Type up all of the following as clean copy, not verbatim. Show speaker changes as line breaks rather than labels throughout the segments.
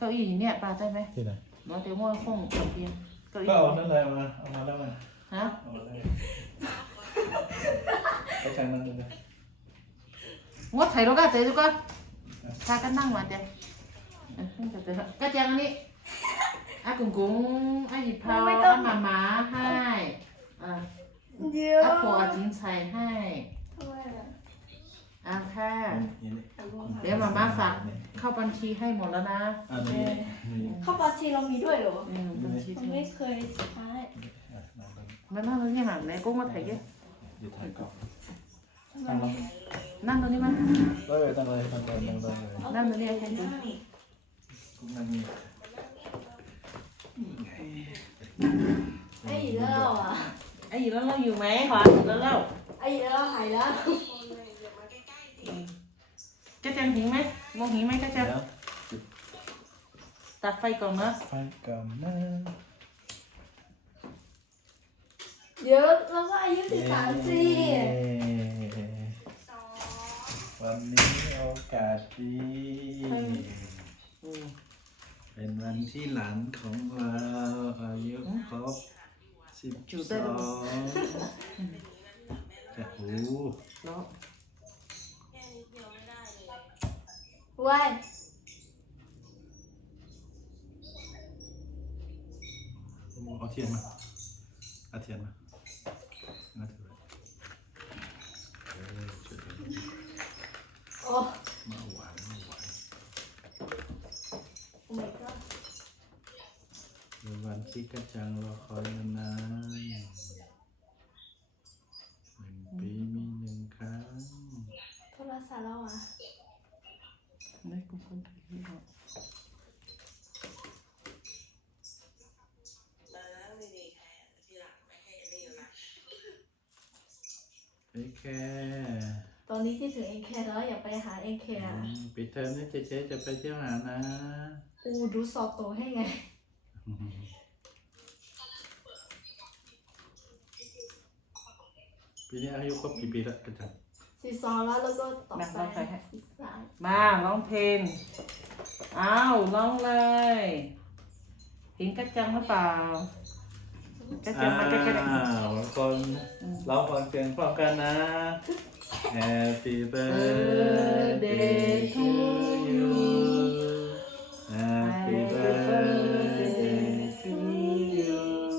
ก้าอี้เนี่ยปลาได้ไหม
ที่ไหน
เราเดี๋ยวมั่วคงกับเพียงเก้าอี้
ก็เอานั่นเลยเอามาแล้วไง
ฮะ
เอามาเลยก็ใช้นั่นเลย
งดไถ่เราก็เตะดูก็พากันนั่งมาเดี๋ยวก็แจงอันนี้อากุ้งกุ้งอาหยิบเผาอาหมาหมาให้อาผัวจิงใส่ให้ค่ะเดี๋ยวมาฝากเข้าบัญชีให้หมดแล้วนะ
เข้าบัญชีเรามีด้วยเหรอ
บัญชี
ไม่เคยใช้
มันนั่งตรงนี้หนังไหนกุ้งมาถ่ายแกนั่งตรงนี้มั้ย
ตั้งเลย
นั่งตรงนี้ให้ดู
กุ้งนั่งนี่
ไอ้แล้วอ่ะ
ไอ้แล้วเราอยู่ไหมขอแล้ว
ไอ้แล้วหายแล้ว
จะแจงหิงไหมมองหิงไหมจะแจงตัดไฟก่อนนะ
ไฟก่อนนะ
เดี๋ยวเราก็อายุ13สิ
วันนี้โอกาสดีเป็นวันที่หลานของเราอายุครบ12จะโอ้
ว้าย
เอาเทียนมาเอาเทียนมา
โอ้
มาหวาน
โอ้ my god
เป็นวันที่กระจังรอคอยนานๆ1 ปีมี1 ครั้ง
โทรศัพท์เราอ่ะ
ไม่กูคนถ่ายไม่หรอก
โอเค
ตอนนี้ที่ถึงเอ็นเคแล้วอยากไปหาเอ็นเคอ่ะ
ปิดเทอมนี่เจ๊จะไปเที่ยวหานะ
ดูสอบโตให้ไง
ปีนี้อายุครบกี่ปีแล้วกันจัง
42แล้วก็ต่อไป
มาร้องเพลงอ้าวร้องเลยเห็นกระจังหรือเปล่ากระจังมาใกล้
ๆคนร้องเพลงพร้อมกันนะ Happy birthday to you Happy birthday to you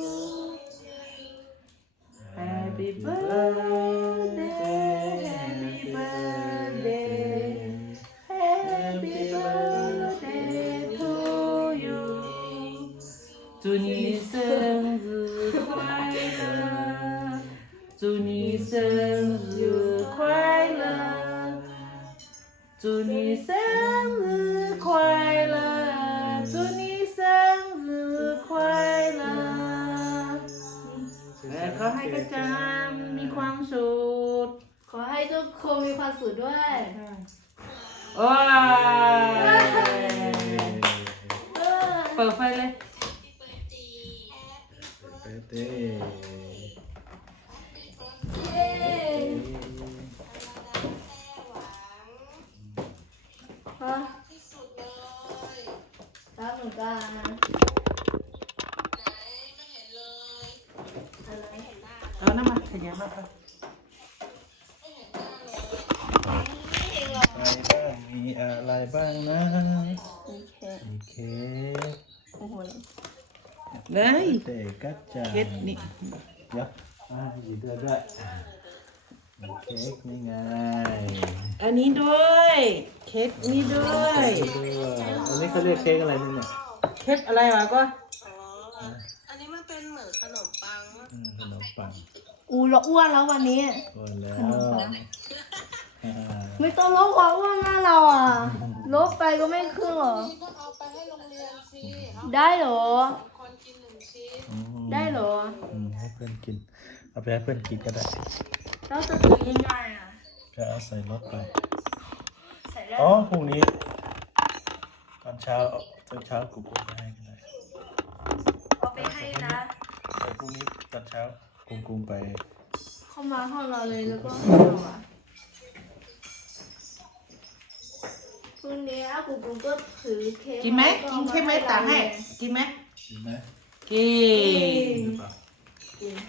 Happy birthday Happy birthday Happy birthday to you 祝你生日快乐祝你生日快乐祝你生日快乐祝你生日快乐ขอให้กระจังมีความสุข
ขอให้ทุกคนมีความสุขด้วย
โอ้ยเปิดไฟเลย
แล้วหนูก็
เอาน้ำมาขยับมาไป
มีอะไรบ้างนะมีเค้ก
โอ้โห
เลย
เด็กกัจจา
เค้กนี่
เดี๋ยวหยิบด้วยมีเค้กนี่ไง
อันนี้ด้วยเค้กนี่ด้วย
อันนี้เขาเรียกเค้กอะไรเนี่ย
เค้กอะไรวะก็
อันนี้มันเป็นเหมือนขนมปัง
ขนมปัง
เราอ้วนแล้ววันนี้
อ้วนแล้ว
ไม่ต้องลบความอ้วนหน้าเราอ่ะลบไปก็ไม่ขึ้นหรอ
ก็เอาไปให้โรงเรียนสิ
ได้เหรอ
คนกิน1 ชิ้น
ได้เหรอ
ให้เพื่อนกินเอาไปให้เพื่อนกินก็ได้
แล้วจะถือยังไงอ่ะ
ก็เอาใส่รถไป
ใส่ได้
พรุ่งนี้ตอนเช้ากูไปให้ก็ได้
เอาไปให้นะ
พรุ่งนี้ตอนเช้ากูไป
เข้ามาห้องเราเลยแล้วก็ให้เราอ่ะวันนี้อากูกูก็ถือเค้ก
กินไหม
แล้ว
กินเค้กไหมตาให้กินไหม
กินไหม
กิน
หรือเปล่า
กิน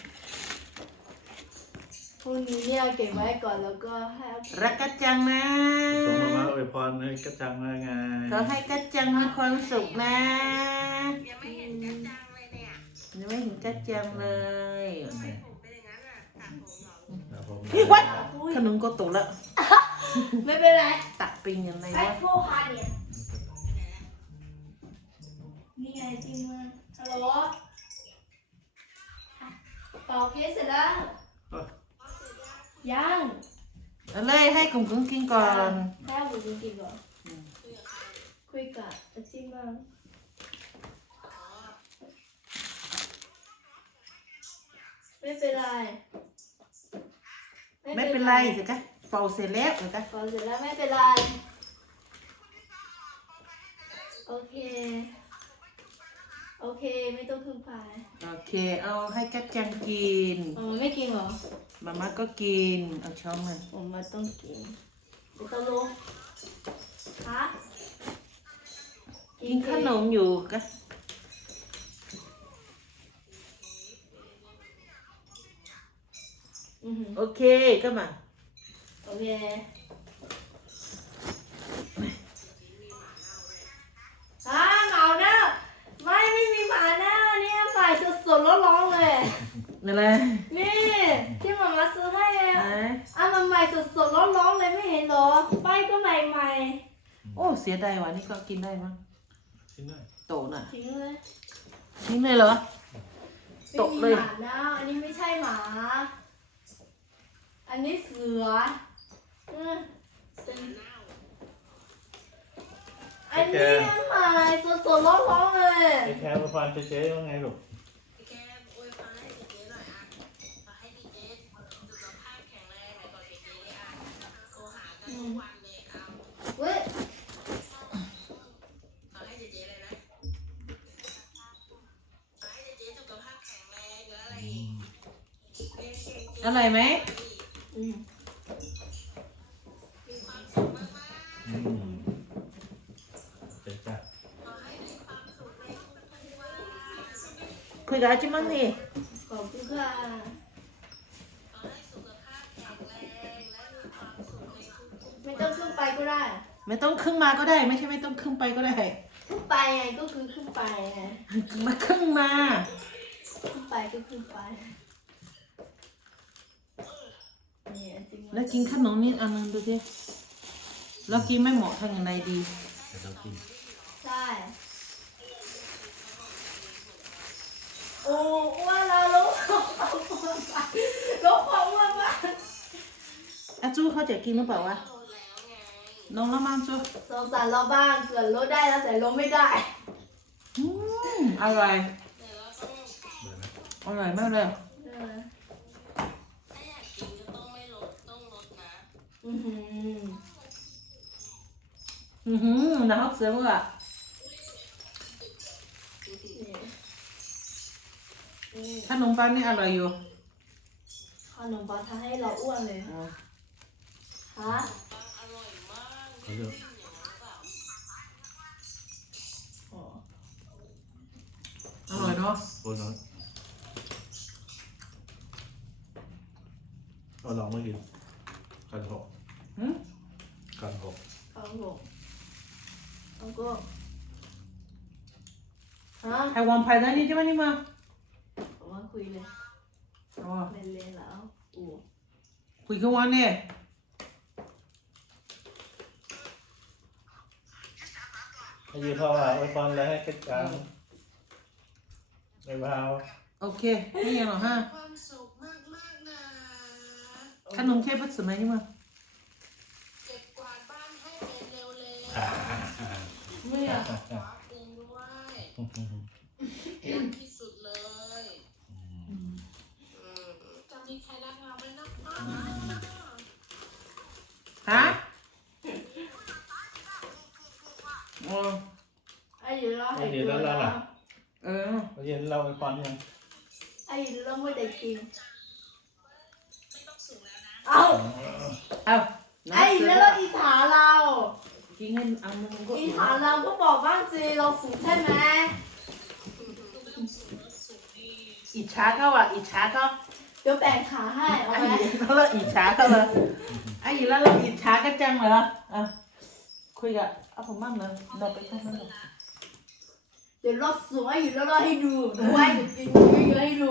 พรุ่งนี้เนี่ยเก็บไว้ก่อนแล้วก็ให้
รักกัจจังนะ
ส่งมาอวยพรให้กระจังว่าไง
ขอให้กัจจังมีความสุขนะ
ยังไม่เห็นกระจังเลยเนี่ย
ยังไม่เห็นกัจจังเลย
ทำไมผมเป็นอย่างนั้นอ่ะตัดผมเหรอ
ครับผม
วัดขนมก็ตกแล้ว
ไม่เป็นไร
ตักปิงยังไง
ไอ้
วะ
โทรหาเนี่ยนี่ไงจริงมั้ยฮัลโหลเป่าเค้กเสร็จแล้วยัง
เอาเลยให้กุ้งกุ้งกินก่อน
ให้เอาหมูกินก่อนคุยกับอาจิ้มบ้างไม่เป็นไร
ไม่เป็นไรสิคะเป่าเสร็จแล้วสิคะ
พอเสร็จแล้วไม่เป็นไรโอเคโอเคไม่ต้องพึ่งพา
โอเคเอาให้กัจจังกิน
อ๋อไม่กินเหรอ
มาม่าก็กินเอาช้อนมา
ผมมาต้องกินเดี๋ยวต้องลงฮะ
กินขนมอยู่กะ โอเคก็มา
โอเคฮะหมาเน่าไม่มีหมาเน่าเนี่ยใส่สดๆร้อนๆเลย
นั่นแหละ
นี่ที่หมาซื้อให้
ไหน
อ่ะมันใหม่สดๆร้อนๆเลยไม่เห็นเหรอป้ายก็ใหม่
โอ้เสียดายว่ะนี่ก็กินได้มั้ง
กินได้
โตน่ะ
ๆทิ้งเลย
ทิ้งเลยเหรอ ตกเลย
ไม่มีหมาเน่าอันนี้ไม่ใช่หมา อันนี้เสือเป็นอันนี้ใหม่สดๆร้อนๆเลย
ไอ้แคร์ประพานเจ๊ว่าไงลูก
แกอวยพรให้เจ๊หน่อยอ่ะขอให้เจ๊สุขภาพแข็งแรงหน่อยก่อนเจ๊เลยอ่ะโทรหากันทุกวันเลยเอา
เว้ย
ขอให้เจ๊เลยนะขอให้เจ๊สุขภาพแข็งแรงแล้วอะไรอีกเรียนเก่งๆ
อร่อยไหม
อืม
มีความสุขมาก
อืมเจ๊จ้ะ
ๆขอให้มีความสุขในทุกๆวัน
คุยกับอาจิมังนี่
ขอบคุณค่ะ
ขอให้สุขภาพแข็งแรงและมีความสุขในทุกๆ
ไม่ต้องขึ้นไปก็ได้
ไม่ต้องขึ้นมาก็ได้ ไม่ใช่ไม่ต้องขึ้นไปก็ได้
ขึ้นไปไงก็คือขึ้นไปไง
มาขึ้นมา
ขึ้นไปก็ขึ้นไปนี่จริง
แล้วกินขนมนี่อันนึงดูสิเรากินไม่เหมาะทางไหนดี
เดี๋ยวเรากิน
ใช่โอ้อ้วนแล้วลบความอ้วนไปลบความอ้วนไป
อาจูเขาจะกินหรือเปล่าวะ
โตแล้วไง
น้องละมั่งจู
สงสารเราบ้างเกิดลดได้แล้วแต่ลดไม่ได้
อร่อย
เดี๋ยวเราต้อง
อร่อยมากเลย
ถ้าอยากกินก็ต้องไม่ลดต้องลดนะ
อือหือ
น้ำเสือว่ะ
นี่
ขนมปังนี่อร่อยอยู่
ขนมปังทำให้เราอ้วนเลยฮะ
ปังอร่อยมาก
เขาเลือก
อย่างนั้นหรือเปล่า
อ๋อ
อร่อยเนาะ
โอ้ยน้อยเอาลองมากินกันหก
หืม
กันหก
ครับผมแล้วก็ฮะ
ไอ้วอมไผ่ได้นี่ใช่ไหมนี่มา
ผมว่าคุยเลย
อ๋อ
เล่นๆแล้วอู้
คุยกันวันเนี่ย
ให้ยืนพ่อมาอวยพรอะไรให้กระจังในเท้า
โอเคไม่ยังหรอกฮะ
ความสุขมากๆนะ
ขนมเค้กพัดสมัยนี่มา
เก็บกวาดบ้านให้เป็นเร็ว
เมื่อ
ๆขอปรุงด้วยรักที่สุดเลยจะมีใครรักเราไหมนะ
ฮะอ๋อ
ไอ้อยู่แล้ว
ไอ้เดี๋ยวแล้วล่ะ
เออ
เราเย็นเราอวยพรยัง
ไอ้อยู่แล้วไม่ได้กิน
ไม่ต้องสูงแล้วนะ
เอ้า
เอา
ไอ้อยู่แล้วเราอิจฉาเรา
กินให้เอามึงก็
กินหาเราก็บอกบ้างสิเราสูงใช่ไหม
อิจฉาเขาอ่ะอิจฉาเขา
เดี๋ยวแบ่งขาให้เอา
ไอ้
ไหม
แล้วเราอิจฉาเขาเลยไอ้แล้วเราอิจฉากันจังเหรออ่ะคุยกับเอาผมบ้างเลยเราไปข้างนอก
เดี๋ยวเราสวยอยู่แล้วเราให้ดูไว้เดี๋ยวกินเยอะๆให้ดู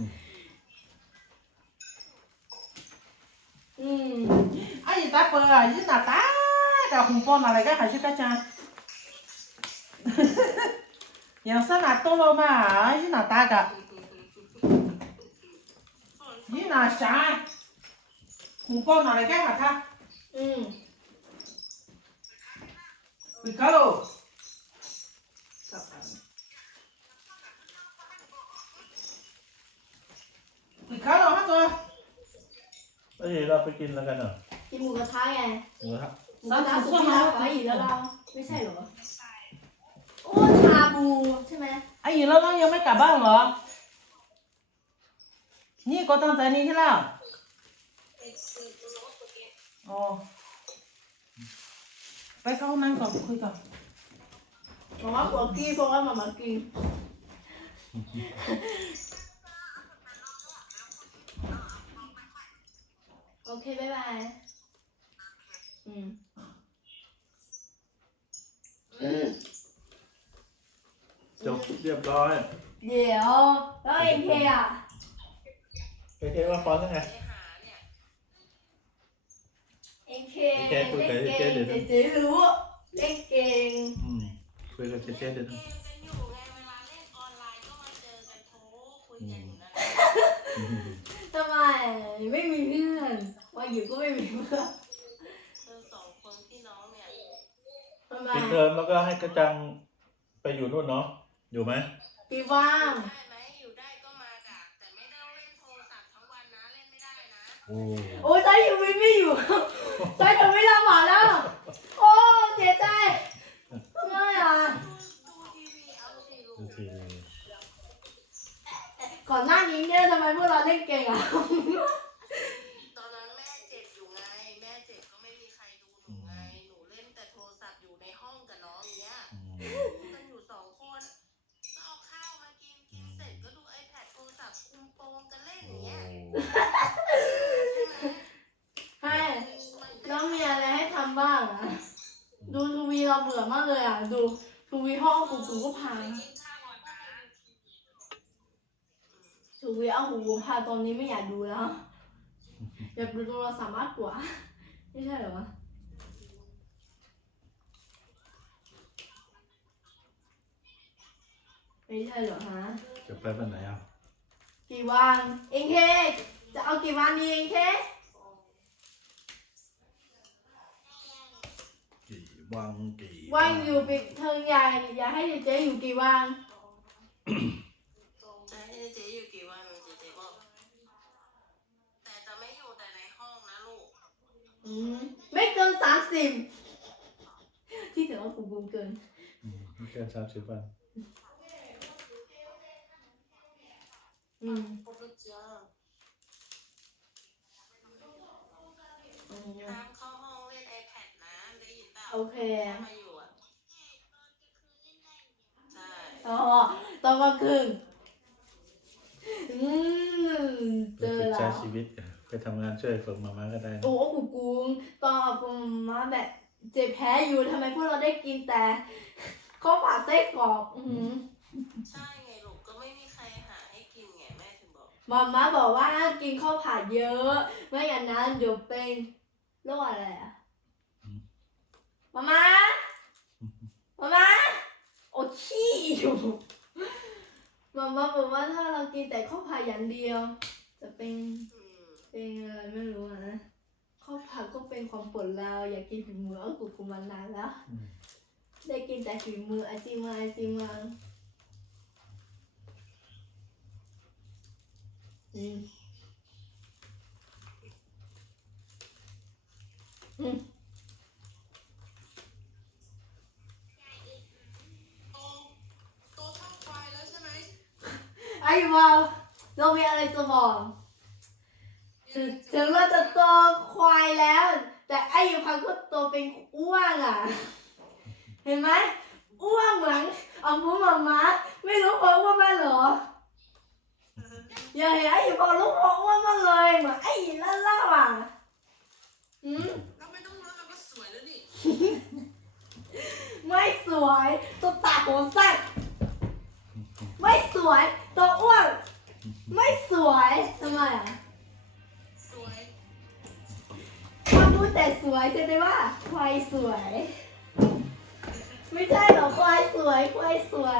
ไอ้ตาเปิดยี่หน้าตาแต่หุ่นป้อนอะไรก็หายชื่อกันจังอย่างสนาโตโลมายี่หน้าตากะยี่หน้าชาหุ่นป้อนอะไรก็หาท่าวิคาโลวิคาโลฮะตัว
เอ้ยเราไปกินแล้วกันเหรอ
กินหมูกระทะไง
หมูกระทะ
หมูกระทะสุกี้แล้วอีกแล้วเราไม่ใช่เหรอโอ้ชาบูใช่ไหม
ไอ้แล้วน้องยังไม่กลับบ้านเหรอนี่ก็ตั้งใจนี่ใช่แล้วอ๋อไปเข้าห้องน้ำก่อนคุยก่อน
บอกว่าหัวกี้เพราะว่ามากินโอเคบ๊ายบาย
จบเรียบร้อย
เดี๋ยวแล้วเอ็มเคอ่ะ
ไปเทว่าฟอนต์ยังไง
ไปหาเนี่ย
เอ็มเค
เอ็มเคคุยกับ
เล่น
เจ๊
เก่ง
เดี๋ยว
เจ๊รู้เล่นเก่ง
คุยกับเจ๊เดี๋ยว
เกมกันอยู่ไงเวลาเล่นออนไลน์ก็มาเจอกันโทรคุยกันอยู่นั่นแหละ
ทำไมไม่มีเพื่อนว่าอยู่ก็ไม่มีเพื่อน
เธอสองคนพี่น้องเนี่ย
ทำไม
ปิดเทอมแล้วก็ให้กระจังไปอยู่นู่นเนาะอยู่ไหม
พี่ว่าง
ได้ไหมอยู่ได้ก็มากะแต่ไม่ได้เล่นโทรศัพท์ทั้งวันนะเล่นไม่ได้นะ
โอ้
โอ้ยใจอยู่ไม่อยู่ใจถึงเวลาหมาแล้วโอ้เสียใจทำไมอ่ะ
ดูทีวีเอาสิลู
ดู
ก
ทีวี
ก่อนหน้านี้เนี่ยทำไมพวกเราเล่นเก่งอ่ะ
ตอนนั้นแม่เจ็บอยู่ไงแม่เจ็บก็ไม่มีใครดูหนูไงหนูเล่นแต่โทรศัพท์อยู่ในห้องกับน้องเนี้ยกันอยู่สองคนก็เอาข้าวมากินเสร็จก็ดู iPad โทรศัพท์คุมโปงกันเล่นอย่างเงี้ย
ให้แล้วมีอะไรให้ทำบ้างอ่ะดูทูวีเราเบื่อมากเลยอ่ะดูทูวีห้องกูก็พังทูวีเอาหูพาตอนนี้ไม่อยากดูแล้วอยากดูโทรศัพท์มากกว่าไม่ใช่เหรอวะไม่ใช่เหรอฮะ
จะไปวันไหนอ่ะ
กี่วันเองเคจะเอากี่วันดีเองเค
กี่วังกี่
วันอยู่ปิดเทอมใหญ่อย่าให้เจ๊อยู่กี่วัน
จะให้เจ๊อยู่กี่วันเจ๊บอกแต่จะไม่อยู่แต่ในห้องนะลูก
ไม่เกิน30ที่ถือว่ากูเกิน
ไม่เกิน30 วัน
พบเจอห้ามเข้าห้องเล่น iPad นะได้ยินเปล่า
โอเค
ถ้ามาอยู่อ่ะใช่
อ๋อตอนกลางคืนเจ
ไป
อ
ฝึก
แล้
ใช้
ว
ชีวิตไปทำงานช่วยฝึกมาม่าก็ได้นะ
โอ้กูกูตอนผมมาแบบเจ็บแพ้อยู่ทำไมพวกเราได้กินแต่ข้าวผัดไส้กรอก
ใช่ไงลูกก็ไม่มีใครหาให้กินไงแม่ถึงบอก
มาบอกว่ากินข้าวผัดเยอะไม่อย่างนั้นเดี๋ยวเป็นโรคอะไรอ่ะมาโอ้ขี้อยู่มาบอกว่าถ้าเรากินแต่ข้าวผัดอย่างเดียว จะเป็นอะไรไม่รู้นะข้าวผัดก็เป็นของโปรดเราอยากกินฝีมือเอากูมานานแล้วได้กินแต่ฝีมือไอจิมา
โตเท่าควายแล้วใช่ไหม
ไอ้วาวเรามีอะไรจะบอกถึงเราจะโตควายแล้วแต่ไอ้อยู่พังก็โตเป็นอ้วนอ่ะ เห็นไหมอ้วนเหมือนเอาพูมาม้าไม่รู้เพราะอ้วนมากเหรออย่าเห็นไอ้อยู่พังรู้เพราะอ้วนมากเลยเหมือนไอ้ล่าอ่ะ
เราไม่ต้องลดเราก็สวยแล้วนี่
ไม่สวยตัวตาตัวสั้นไม่สวยตัวอ้วนไม่สวยทำไมอ่ะ
สวย
ถ้าพูดแต่สวยจะได้ว่าควายสวย ไม่ใช่หรอควายสวยควายสวย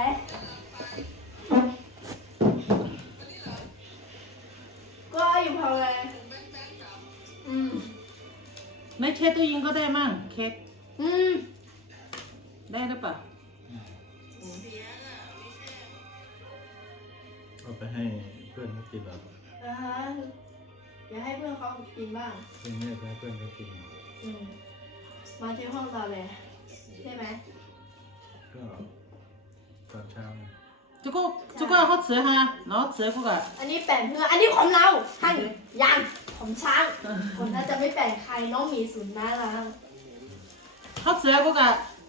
ก็อยู่พอเลย
แบนๆกับ
ไม่เช็ดตู้ยิงก็ได้มั่งเค้ก
อืม
ได้หรือเปล่า
เสียน่ะไม่ใช่
เอาไปให้เพื่อนเขากินเหรอ
ฮะอย่าให้เพื่อนเขากินบ้าง
เพื่อนให้เพื่อนเขากิน
มาที่ห้องเราเลยใช่ไหม
ก็ตอนเช้าไง
这个好吃哈，然后吃这个，
อันนี้แป่งเพื่อนอันนี้ของเราท่านยังของช้างผมน่าจะไม่แป่งใครน้องหมีสุนนะแล้ว
好吃这个，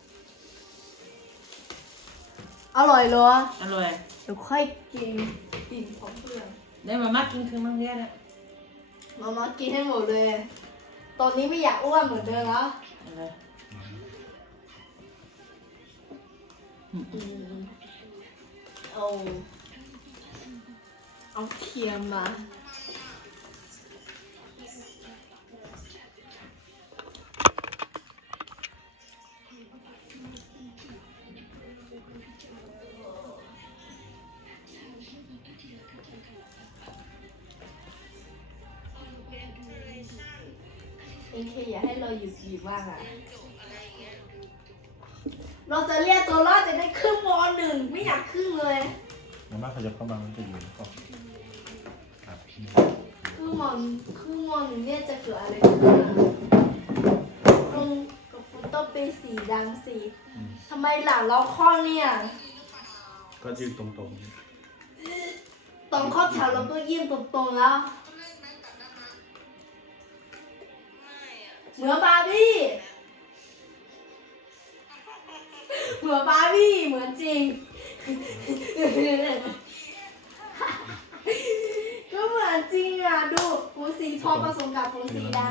อร่อยเหรอ
อร่อย
เดี๋ยวค่อยกินของเพื่อน
เดี๋ยวมาม่ากินคือมังเงี้ยนะ
มากินให้หมดเลย ตอนนี้ไม่อยากอ้วนเหมือนเดิมแล้ว
อะไร
เอาเทียมมาเอ็งเคอย่าให้เราอยู่ดีบ้างอ่ะ เราจะเรียกตัวรอดจะได้ขึ้นว.1ไม่อยากขึ้นเลย
มาม่าขยับเข้ามามันจะอยู่ก็ครับ
ขึ้นว.1เนี่ยจะเกิดอะไรขึ้นอะตรงกับคุณต้องเป็นสีดำสีทำไมหลังเราข้อเนี่ย
ก็ยืนตรง
ตอนข้อแถวเราก็ยื่นตรงๆแล้ว เหมือนบาร์บี้ เหมือนบาร์บี้ เหมือนจริง ก็เหมือนจริงอ่ะ ดูผมสีทองผสมกับผมสีด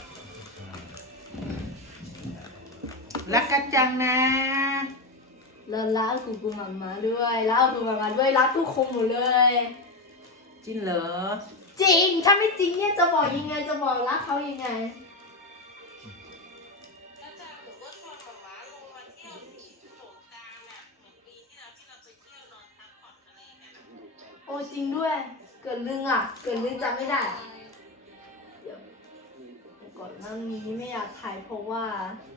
รักกันจังนะ
ำแล้วรักกูมาด้วยรักกูมาด้วยรักทุกคนหมดเลย
จริงเหรอ
จริง ถ้าไม่จริงเนี่ยจะบอกยังไง จะบอกรักเขายังไง
แล้วจ้าหนูก็ชวนหมาม้าลงมาเที่ยวสีโขงกลางน่ะเหมือนปีที่แล้วที่เราไปเที่ยวนอนพักผ่อนทะเลกัน
โอ้จริงด้วย เกิดลึงอ่ะ เกิดลึงจำไม่ได้อะเดี๋ยวก่อนหน้านี้ไม่อยากถ่ายเพราะว่า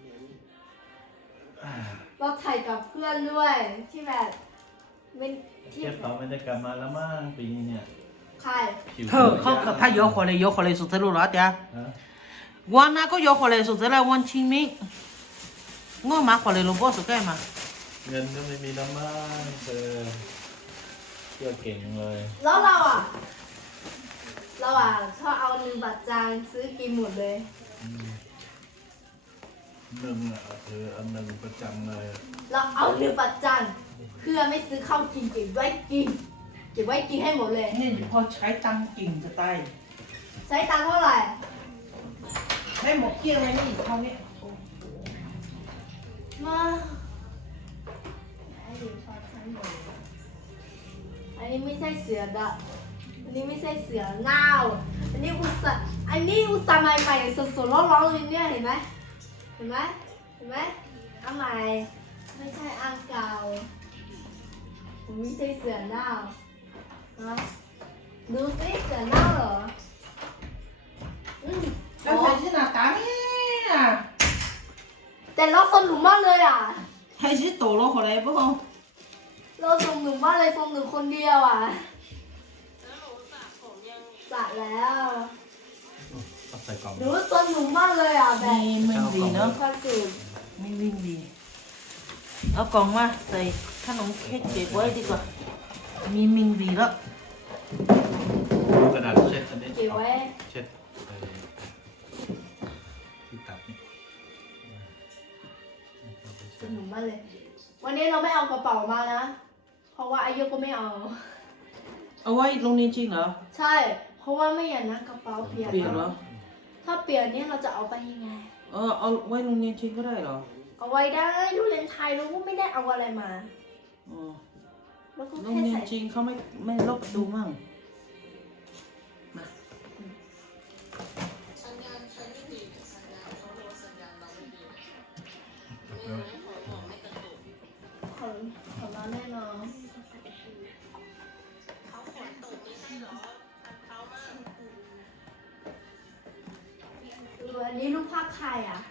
เราถ่ายกับเพื่อนด้วยที่แบบไม่
ๆ
ที่
เทียบต่อมันจะกลับมาแล้วมั้งปีนี้เนี่ย
ใคร
คิว
他摇回来，摇回来是这路哪点？
ฮะ
我那个摇回来是这来往清明，我买回来了不是干嘛？
เงินก็ไม่มีแล้วมั้งเธอเที่ยวเก่งเลย
แล้วเราชอบเอา1 บาทจานซื้อกินหมดเลย
หนึ่งอ่ะอันหนึ่งประจำเลย
เราเอา1 บาทจานเพื่อไม่ซื้อข้าวกินเก็บไว้กินให้หมดเลย
你พอใช้ตังกิ่งจะตาย
ใช้ตังค์เท่าไหร่
ได้หมดเกลี้ยงเลยนี่เท่านี้
มาไอ้ชอบทั้งหมดอันนี้ไม่ใช่เสือดะอันนี้ไม่ใช่เสือเน่าอันนี้อุตส่าห์ใหม่ๆสดๆร้อนๆเลยเนี่ยเห็นไหมอันใหม่ไม่ใช่อันเก่าผมไม่ใช่เสือเน่าฮะดูสิเสือเน่าเหรอ
แล้วใช้ที่หน้าตาเนี่ย
แต่เราสนุกมากเลยอ่ะ
ใช้ที่โตแล้ว回来不好？
เราสนุกมากเลยสนุกคนเดียวอ่ะ
แล้วหนูสระผมยัง
สระแล้ว
เอาใส่กล่อง
หนูสนุกมากเลยอ่ะแบบ
มีมันดีเนาะ
ความสุข
มีวิ่งดี เอากล่องมาใส่ขนมเค้กเก็บไว้ดีกว่า มีมิงดีแล้ว
กระดาษเช็ดอันนี้
เก็บไว้
เช็ดที่ตัด
นุกมากเลย วันนี้เราไม่เอากระเป๋ามานะ เพราะว่าอายุก็ไม่เอา
เอาไว้โรงเรียนจริงเหรอ
ใช่ เพราะว่าไม่อยากนะกระเป๋าเปียก
เปลี่ยนเหรอ
ถ้าเปลี่ยนเนี่ยเราจะเอาไปยังไง
เอาไว้โรงเรียนจริงก็ได้เหรอ
เอาไว้ได้ลูกเรียนไทยเราก็ไม่ได้เอาอะไรมา
อ๋อ
แล้วก็
โรง
แค่
เรียน
ใส่
จริงเขาไม่ล็อกประตูมั่งมา
สัญญาณฉันไม่ดีนะสัญญาณเขาโดนสัญญาณเราไม่ดีนะไม่รู้ขอบอกไม่กระตุก
ขอมาแน่นอน
เขาฝนตกไม่ใช่เหรอทันเขามาก
อันนี้รูปภาพใครอ่ะ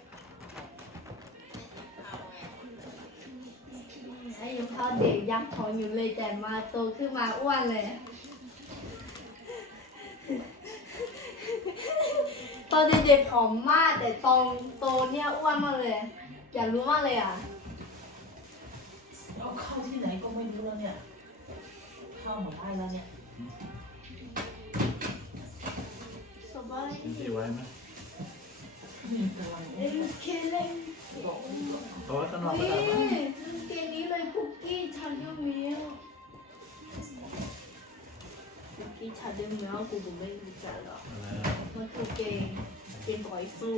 เอาไง
ไอ้ยังพอเด็กยังผอมอยู่เลยแต่มาโตขึ้นมาอ้วนเลย ตอนเด็กๆผอมมากแต่ตอนโตเนี่ยอ้วนมากเลย อยากรู้มากเลยอ่ะ
เอาเข้าที่ไหนก็ไม่รู้แล้วเนี่ย เข้าหมดได้แล้วเนี่ย
สบาย
กินที่ไว้ไหม
กำลัง
เอ็นเคเล่น
บอก
เอาไว้ข้างนอก
เฮ้
ก็
ย
ได้ไหม
เกมนี้เลยคุกกี้ชันเดอร์มิลคุกกี้ชันเดอร์มิลกูไม่รู้จักหรอก
อะไร
มันคือเกมต่อยสู้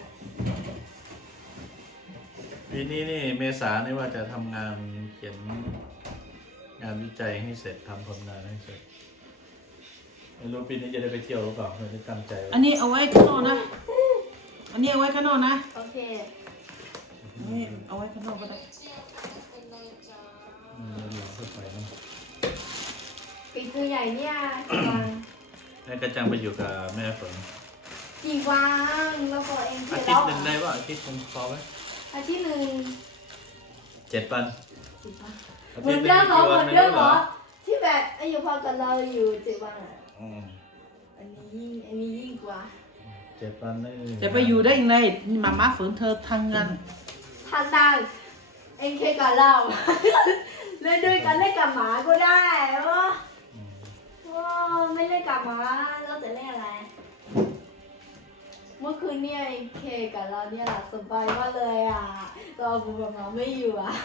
ปีนี้นี่เมษานี่ว่าจะทำงานเขียนงานวิจัยให้เสร็จทำผลงานให้เสร็จไม่รู้ปีนี้จะได้ไปเที่ยวหรือเปล่าเราจะตั้งใจไว้
อันนี้เอาไว้ข้างนอกนะ อันนี้เอาไว้ข้างนอกนะ
โอเค
นี่เอาไว้ข้างนอกก็ได้
เชี่ยวค่ะเป็นไรจ้า
เดี๋ยวเข้าไปนะ
ปีตัวใหญ่เนี่ยกี่วัน
แม่กระจังไปอยู่กับแม่ฝน
กี่วันแล้วก็เอง
อา
เสร็จ
ทิต
แล้ว
ย์หนึ่งได้ป่ะอาทิตย์คงพอไหม
อาทิตย์หนึ่ง
7 วัน อา
เห
ทิ
มื
ต
อน
ย์หนึ่ง
เดิมเหรอ
กี่
เห
วั
มือน นเดิมเหร
ไม่รู้เหร
อ
อ
ที่แบบอายุพอกับเราอยู่7 วันอ่ะ
อืม
อันนี้ยิ่งกว่า
7 วันได้
จะไปอยู่ได้ยังไงมาม่าฝืนเธอทางงาน
ถ้าได้เองเคกับเรา เล่นด้วยกันเล่นกับหมาก็ได้ว่า
อืม
ไม่เล่นกับหมาแล้วจะเล่นอะไร เมื่อคืนเนี่ยเองเคกับเราเนี่ยหลับสบายมากเลยอ่ะตอนปู่กับหมาไม่อยู่อ่ะ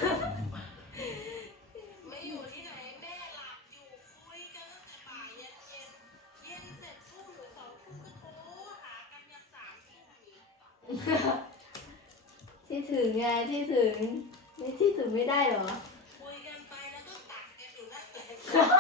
ไม่อยู่ที่ไหนแม่หลับอยู่คุยกันตั้งแต่บ่ายเย็นเย็นเสร็จทุ่มหรือ2 ทุ่มก็โทรหากันยัน3 ทุ่มอีก
ที่ถึงไงที่ถึงไม่ที่ถึงไม่ได้เหรอ
คุยกันไปแล้วก็ตัดกันอยู่นั่นแหละ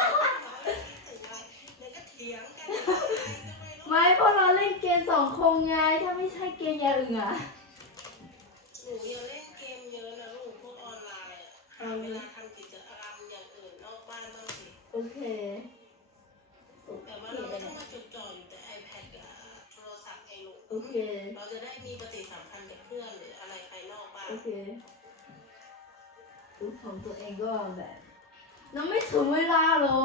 เดี๋ยวก็เถียงกันอะไรก็ไม่รู้
ไม่เพราะเราเล่นเกม2 คนไงถ้าไม่ใช่เกมอย่างอื่นอ่ะ
หนูยังเล่นเกมเยอะนะลูกพวกออนไลน์อะหาเวลาทำกิจกรรมอย่างอื่นนอกบ้านบ้างสิ
โอเค
แต่ว่าเราไม่ต้องมาจดจ่ออยู่แต่ iPad กับโทรศัพท์ไงลูก
โอเค
เราจะได้มีปฏิสัมพันธ์กับเพื่อนหรืออะไรภายนอกบ้าง
โอเครูปของตัวเองก็แบบเราไม่ถึงเวลาหรอ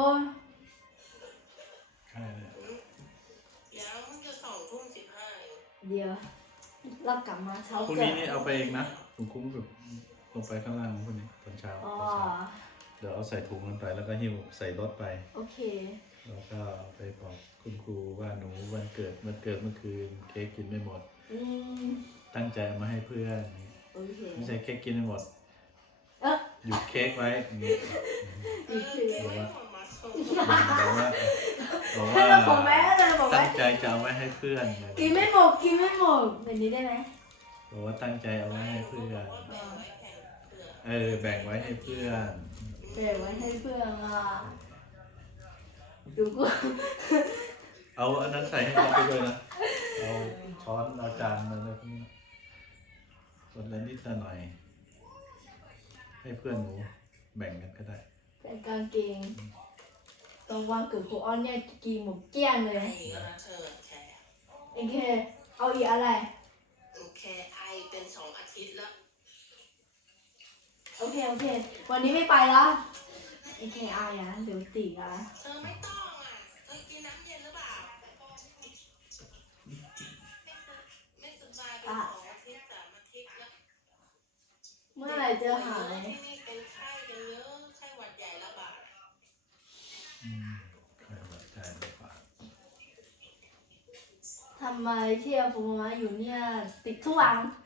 ใช่เลย
ยังมันจะ2 ทุ่ม 15เอง
เดี๋ยวเรากลับมาเช้า
พรุ่ง
เกิ
นี้
น
นี่เอาไปเองนะคุณคุ้มแบบลงไปข้างล่างพรุ่งนี้ตอนเช้า
อ๋อ
เดี๋ยวเอาใส่ถุงกันไปแล้วก็หิ้วใส่รถไป
โอเค
แล้วก็ไปบอกคุณครูว่าหนูวันเกิดเมื่อคืนเค้กกินไม่หมด
อืม
ตั้งใจเอามาให้เพื่อน
โอเค
ไม่ใช่เค้กกินไม่หมด
เอ๊ะ
หยุดเค้กไว้อย่างนี้
โอเค
เกมไม่หมดมาส่ง
บอก
ให้
ว่า
เราบอกแม่เลยบอก
ตั้
แม่
งใจจะเอาไว้ให้เพื่อน
กินไม่หมดกินไม่หมดแบบนี้ได้ไหม
บอกว่าตั้งใจเอาไว้ให้เพื่อน
แบ่งไว้แข่งเผื่อ
แบ่งไว้ให้เพื่อน
เก็บไว้ให้เพื่อนอ่ะดูกู
เอาอันนั้นใส่ให้เขาไปด้วยนะเอาช้อนเอาจานอะไรพวกนี้คนละนิดละหน่อย ให้เพื่อนหนูแบ่งกันก็ได้
แต่กางเกงตรงวันเกิดครูอ้อนเนี่ยกินหมดเกลี้ยงเลย
ไอ้ก็นะเธอแชร์
โอเคเอาอีกอะไร
โอเคไอเป็น2 อาทิตย์แล้ว
โอเคโอเควันนี้ไม่ไปแล้วโอเคอายนะเดี๋ยวติอ่ะ
เธอไม่ต้องอ่ะเธอกินน้ำเย็นหรือเปล่าไม่สบายเป็น2 อาทิตย์ 3 อาทิตย์แล้ว
เมื่อไหร่จะหาย
ที่นี่เป็นไข้กันเยอะไข้หวัดใหญ่ระบาด
ใครหัวใจดีกว่า
ทำไมที่อาฟูมาอยู่เนี่ยติดทุกวัน